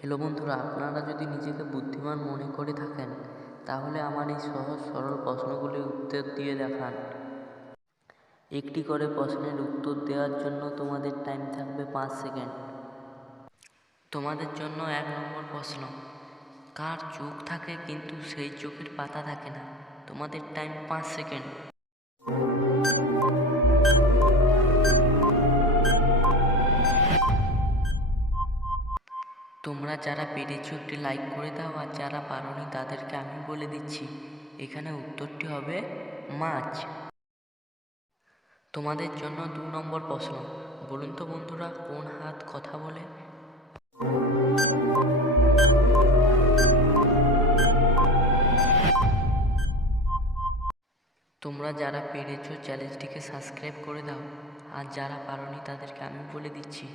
Hello বন্ধুরা, আপনারা যদি নিজেকে বুদ্ধিমান মনে করে থাকেন তাহলে আমার এই সহজ সরল প্রশ্নগুলির উত্তর দিয়ে দেখান। একটি করে প্রশ্নের উত্তর দেওয়ার জন্য তোমাদের টাইম থাকবে 5 সেকেন্ড। তোমাদের জন্য 1 নম্বর প্রশ্ন, কার চোখ থাকে কিন্তু সেই চোখের পাতা থাকে না? তোমাদের টাইম 5 সেকেন্ড। তোমরা যারা পেরেছো একটি লাইক করে দাও, আর যারা পারোনি তাদেরকে আমি বলে দিচ্ছি, এখানে উত্তরটি হবে মাছ। তোমাদের জন্য 2 নম্বর প্রশ্ন, বলুন তো বন্ধুরা, কোন হাত কথা বলে? তোমরা যারা পেরেছো চ্যানেলটিকে সাবস্ক্রাইব করে দাও, আর যারা পারোনি তাদেরকে আমি বলে দিচ্ছি,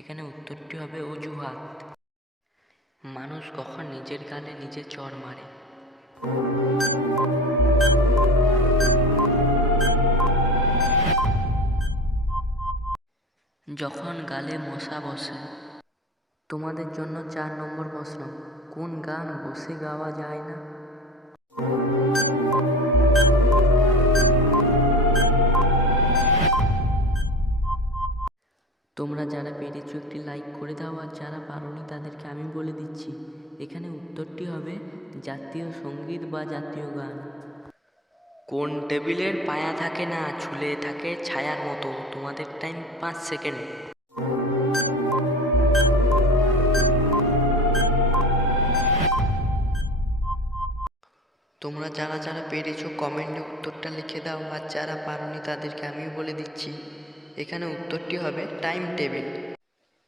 এখানে উত্তরটি হবে অজুহাত। মানুষ কখন নিজের গালে নিজে চড় মারে? যখন গালে মশা বসে। তোমাদের জন্য 4 নম্বর প্রশ্ন, কোন গান বসে গাওয়া যায় না? তোমরা যারা পেরেছো একটি লাইক করে দাও, আর যারা পারোনি তাদেরকে আমি বলে দিচ্ছি, এখানে উত্তরটি হবে জাতীয় সঙ্গীত বা জাতীয় গান। কোন টেবিলের পায়া থাকে না, ঝুলে থাকে ছায়ার মতো? তোমাদের টাইম 5 সেকেন্ড। তোমরা যারা যারা পেরেছো কমেন্টে উত্তরটা লিখে দাও, আর যারা পারোনি তাদেরকে আমি বলে দিচ্ছি, এখানে উত্তরটি হবে টাইম টেবিল।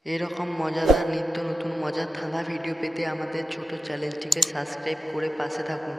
এরকম মজাদার নিত্য নতুন মজার ধাঁধা ভিডিও পেতে আমাদের ছোট চ্যানেলটিকে সাবস্ক্রাইব করে পাশে থাকুন।